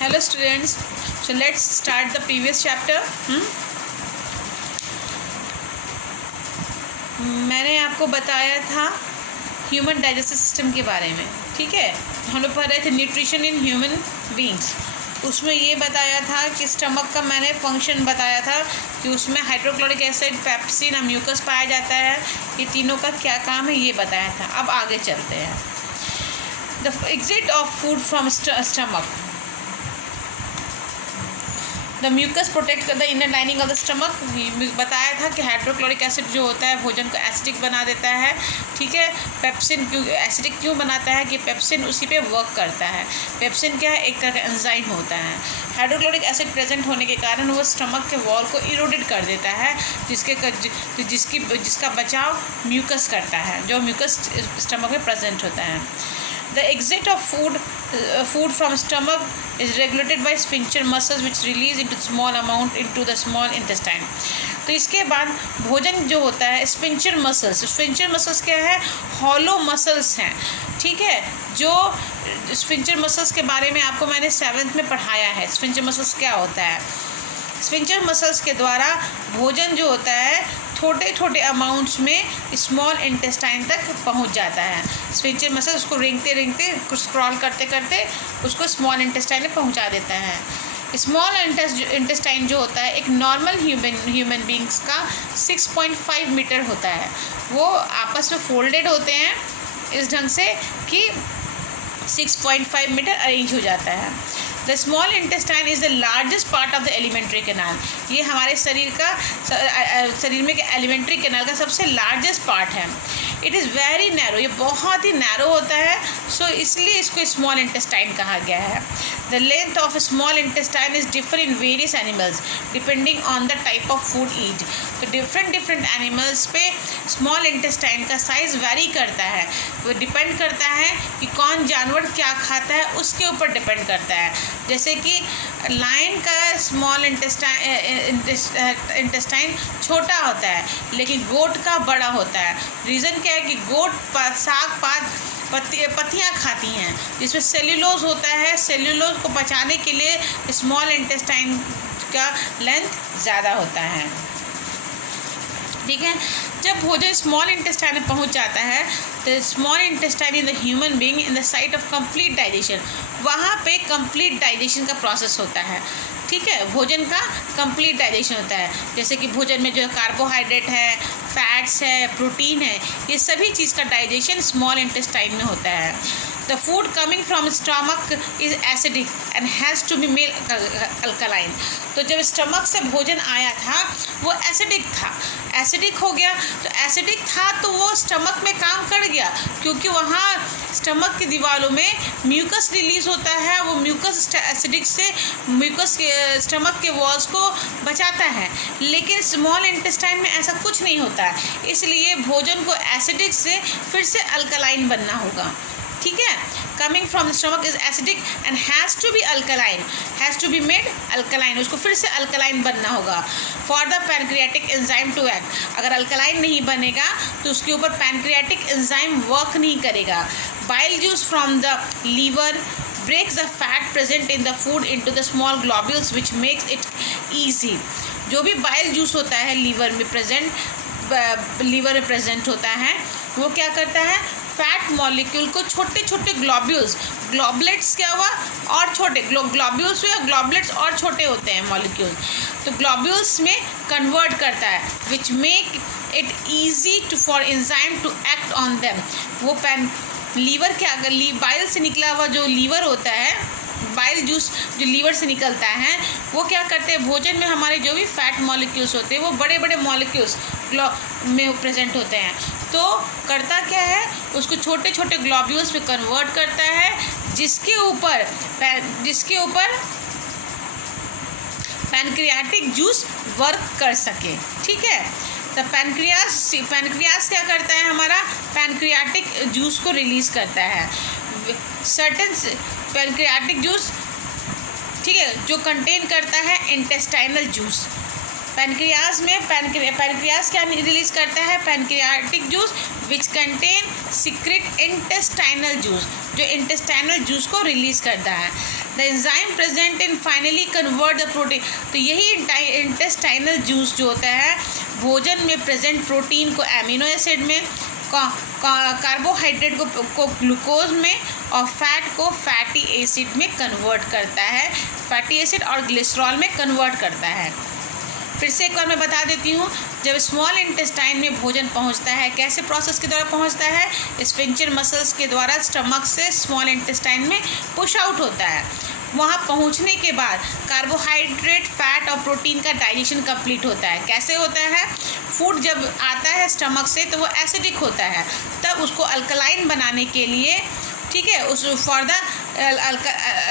Hello students, so let's start the previous chapter. मैंने आपको बताया था ह्यूमन डाइजेस्टिव सिस्टम के बारे में, ठीक है। हम लोग पढ़ रहे थे न्यूट्रिशन इन ह्यूमन बींग्स। उसमें ये बताया था कि स्टमक का मैंने फंक्शन बताया था कि उसमें हाइड्रोक्लोरिक एसिड, पेप्सिन और म्यूकस पाया जाता है। ये तीनों का क्या काम है ये बताया था। अब आगे चलते हैं। The exit of food from stomach. The mucus protect the inner lining of the stomach. बताया था कि हाइड्रोक्लोरिक एसिड जो होता है भोजन को एसिडिक बना देता है, ठीक है। पेप्सिन क्यों एसिडिक क्यों बनाता है कि पेप्सिन उसी पे वर्क करता है। पेप्सिन क्या है, एक तरह का एंजाइम होता है। हाइड्रोक्लोरिक एसिड प्रेजेंट होने के कारण वो स्टमक के वॉल को इरोडेड कर देता है, जिसका बचाव म्यूकस करता है, जो म्यूकस स्टमक में प्रेजेंट होता है। The exit of food from stomach is regulated by sphincter muscles which release into small amount into the small intestine. तो इसके बाद भोजन जो होता है स्फिंक्टर मसल्स क्या है, हॉलो मसल्स हैं, ठीक है। जो स्फिंक्टर मसल्स के बारे में आपको मैंने 7th में पढ़ाया है। स्फिंक्टर मसल्स क्या होता है, स्फिंक्टर मसल्स के द्वारा भोजन जो होता है छोटे छोटे अमाउंट्स में स्मॉल इंटेस्टाइन तक पहुंच जाता है। स्फिंक्टर मसल उसको रेंगते स्क्रॉल करते करते उसको स्मॉल इंटेस्टाइन में पहुंचा देता है। स्मॉल इंटेस्टाइन जो होता है एक नॉर्मल ह्यूमन बींग्स का 6.5 मीटर होता है। वो आपस में फोल्डेड होते हैं इस ढंग से कि 6.5 मीटर अरेंज हो जाता है। The small intestine is the largest part of the alimentary canal. ये हमारे शरीर में एलिमेंट्री कैनाल का सबसे लार्जेस्ट पार्ट है। इट इज़ वेरी नैरो, ये बहुत ही नैरो होता है, सो इसलिए इसको स्मॉल इंटेस्टाइन कहा गया है। The length of small intestine is differ in various animals depending on the type of food eat. तो डिफरेंट एनिमल्स पे स्मॉल इंटेस्टाइन का साइज़ वेरी करता है। वो डिपेंड करता है कि कौन जानवर क्या खाता है, उसके ऊपर डिपेंड करता है। जैसे कि लायन का स्मॉल इंटेस्टाइन छोटा होता है लेकिन गोट का बड़ा होता है। रीज़न क्या है कि गोट साग पात पत्तियाँ खाती हैं जिसमें सेल्यूलोज होता है। सेल्यूलोज को पचाने के लिए स्मॉल इंटेस्टाइन का लेंथ ज़्यादा होता है, ठीक है। जब भोजन स्मॉल इंटेस्टाइन में पहुंच जाता है तो small intestine in the human being in the site of complete digestion, वहाँ पे कंप्लीट डाइजेशन का प्रोसेस होता है, ठीक है। भोजन का कंप्लीट डाइजेशन होता है। जैसे कि भोजन में जो कार्बोहाइड्रेट है, फैट्स है, प्रोटीन है, ये सभी चीज़ का डाइजेशन स्मॉल इंटेस्टाइन में होता है। The food coming from stomach is acidic and has to be made alkaline. तो जब स्टमक से भोजन आया था वो एसिडिक था, एसिडिक हो गया। तो एसिडिक था तो वो स्टमक में काम कर गया, क्योंकि वहाँ स्टमक की दीवारों में म्यूकस रिलीज़ होता है। वो म्यूकस एसिडिक से म्यूकस स्टमक के वॉल्स को बचाता है। लेकिन स्मॉल इंटेस्टाइन में ऐसा कुछ नहीं होता है, इसलिए भोजन को एसिडिक से फिर से अल्कलाइन बनना होगा, ठीक है। Coming from the stomach is acidic and has to be alkaline, has to be made alkaline, उसको फिर से अल्कलाइन बनना होगा। For the pancreatic enzyme to act, अगर अल्कलाइन नहीं बनेगा तो उसके ऊपर पैनक्रियाटिक एंजाइम वर्क नहीं करेगा। Bile juice from the liver breaks the fat present in the food into the small globules which makes it easy। जो भी बाइल जूस होता है लीवर में प्रेजेंट होता है वो क्या करता है, फैट मॉलिक्यूल को छोटे छोटे ग्लोबुलेट्स क्या हुआ और छोटे ग्लोब्यूल्स हुए, ग्लोबुलेट्स और छोटे होते हैं मॉलिक्यूल, तो ग्लोब्यूल्स में कन्वर्ट करता है which make it easy to for enzyme to act on them. वो लीवर क्या, बाइल से निकला हुआ जो लीवर होता है, बाइल जूस जो लीवर से निकलता है वो क्या करते हैं, भोजन में हमारे जो भी फैट मॉलिक्यूल्स होते हैं वो बड़े बड़े मॉलिक्यूल्स में प्रेजेंट होते हैं। तो करता क्या है, उसको छोटे छोटे ग्लोब्यूल्स में कन्वर्ट करता है जिसके ऊपर पैनक्रियाटिक जूस वर्क कर सके, ठीक है। तो पैनक्रियास क्या करता है, हमारा पैनक्रियाटिक जूस को रिलीज़ करता है। सर्टेन पैनक्रियाटिक जूस, ठीक है, जो कंटेन करता है इंटेस्टाइनल जूस। पैनक्रियास में पैनक्रियास क्या रिलीज़ करता है, pancreatic juice which contain secret intestinal juice, जो इंटेस्टाइनल जूस को रिलीज़ करता है। The enzyme present in finally convert the protein. तो यही इंटेस्टाइनल जूस जो होता है भोजन में प्रेजेंट प्रोटीन को एमिनो एसिड में, कार्बोहाइड्रेट को ग्लूकोज में और फैट को फैटी एसिड में कन्वर्ट करता है, फैटी एसिड और ग्लिसरॉल में कन्वर्ट करता है। फिर से एक बार मैं बता देती हूँ, जब स्मॉल इंटेस्टाइन में भोजन पहुँचता है, कैसे प्रोसेस के द्वारा पहुँचता है? स्फिंक्टर मसल्स के द्वारा स्टमक से स्मॉल इंटेस्टाइन में पुश आउट होता है। वहाँ पहुँचने के बाद कार्बोहाइड्रेट, फैट और प्रोटीन का डाइजेशन कंप्लीट होता है। कैसे होता है? फूड जब आता है स्टमक से तो वो एसिडिक होता है, तब उसको अल्कलाइन बनाने के लिए, ठीक है, उस फॉर द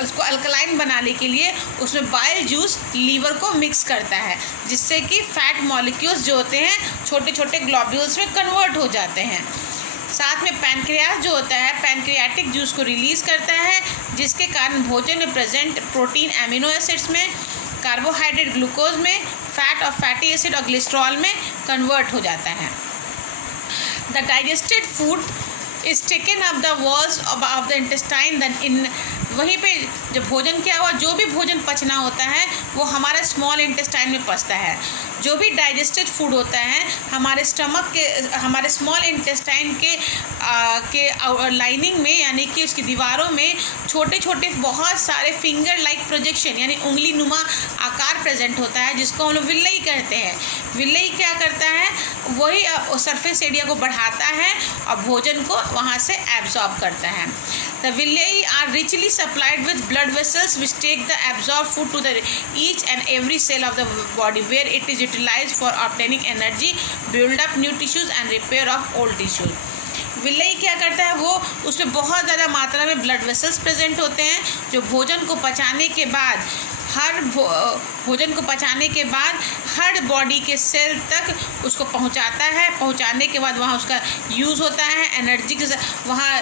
उसको अल्कलाइन बनाने के लिए उसमें बाइल जूस लीवर को मिक्स करता है, जिससे कि फैट मॉलिक्यूल्स जो होते हैं छोटे छोटे ग्लोब्यूल्स में कन्वर्ट हो जाते हैं। साथ में पैनक्रियाज जो होता है पैनक्रियाटिक जूस को रिलीज़ करता है, जिसके कारण भोजन में प्रेजेंट प्रोटीन एमिनो एसिड्स में, कार्बोहाइड्रेट ग्लूकोज में, फैट और फैटी एसिड और ग्लिसरॉल में कन्वर्ट हो जाता है। The digested food is taken up the walls of the intestine then in. वहीं पे जब भोजन क्या हुआ, जो भी भोजन पचना होता है वो हमारे स्मॉल इंटेस्टाइन में पचता है। जो भी डाइजेस्टेड फूड होता है हमारे स्टमक के, हमारे स्मॉल इंटेस्टाइन के लाइनिंग में, यानी कि उसकी दीवारों में छोटे छोटे बहुत सारे फिंगर लाइक प्रोजेक्शन यानी उंगली नुमा आकार प्रेजेंट होता है, जिसको हम लोग विल्लई कहते हैं। विल्लई क्या करता है? वही सरफेस एरिया को बढ़ाता है और भोजन को वहाँ से एब्जॉर्ब करता है। The villi are richly supplied with blood vessels which take the absorbed food to the each and every cell of the body where it is utilized for obtaining energy, build up new tissues and repair of old tissues. विल्लई क्या करता है? वो उसमें बहुत ज़्यादा मात्रा में blood vessels present होते हैं, जो भोजन को पचाने के बाद हर बॉडी के सेल तक उसको पहुंचाता है। पहुंचाने के बाद वहाँ उसका यूज़ होता है, एनर्जी के वहाँ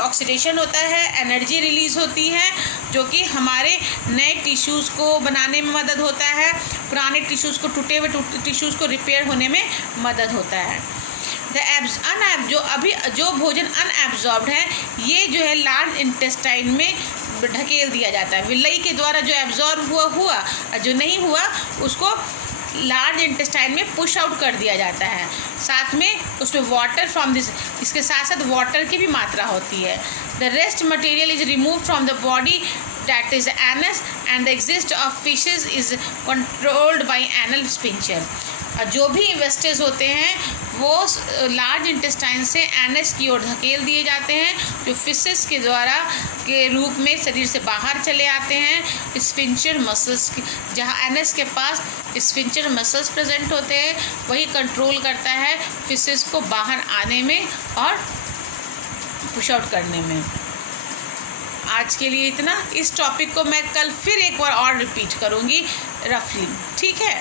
ऑक्सीडेशन होता है, एनर्जी रिलीज़ होती है, जो कि हमारे नए टिश्यूज़ को बनाने में मदद होता है, पुराने टिश्यूज़ को, टूटे हुए टिश्यूज़ को रिपेयर होने में मदद होता है। जो भोजन अनएब्जॉर्ब्ड है, ये जो है लार्ज इंटेस्टाइन में ढकेल दिया जाता है। विल्लई के द्वारा जो एब्जॉर्ब हुआ और जो नहीं हुआ उसको लार्ज इंटेस्टाइन में पुश आउट कर दिया जाता है। साथ में उसमें वाटर फ्रॉम दिस, इसके साथ साथ वाटर की भी मात्रा होती है। The rest material is remove from the body, that is anus, and the exist of fishes is controlled by anal sphincter। जो भी वेस्टेज होते हैं वो लार्ज इंटेस्टाइन से एनस की ओर धकेल दिए जाते हैं, जो फिशेस के द्वारा के रूप में शरीर से बाहर चले आते हैं। स्फिंक्टर मसल्स, जहाँ एनस के पास स्फिंक्टर मसल्स प्रेजेंट होते हैं, वही कंट्रोल करता है फिशेस को बाहर आने में और पुश आउट करने में। आज के लिए इतना। इस टॉपिक को मैं कल फिर एक बार और रिपीट करूँगी रफली, ठीक है।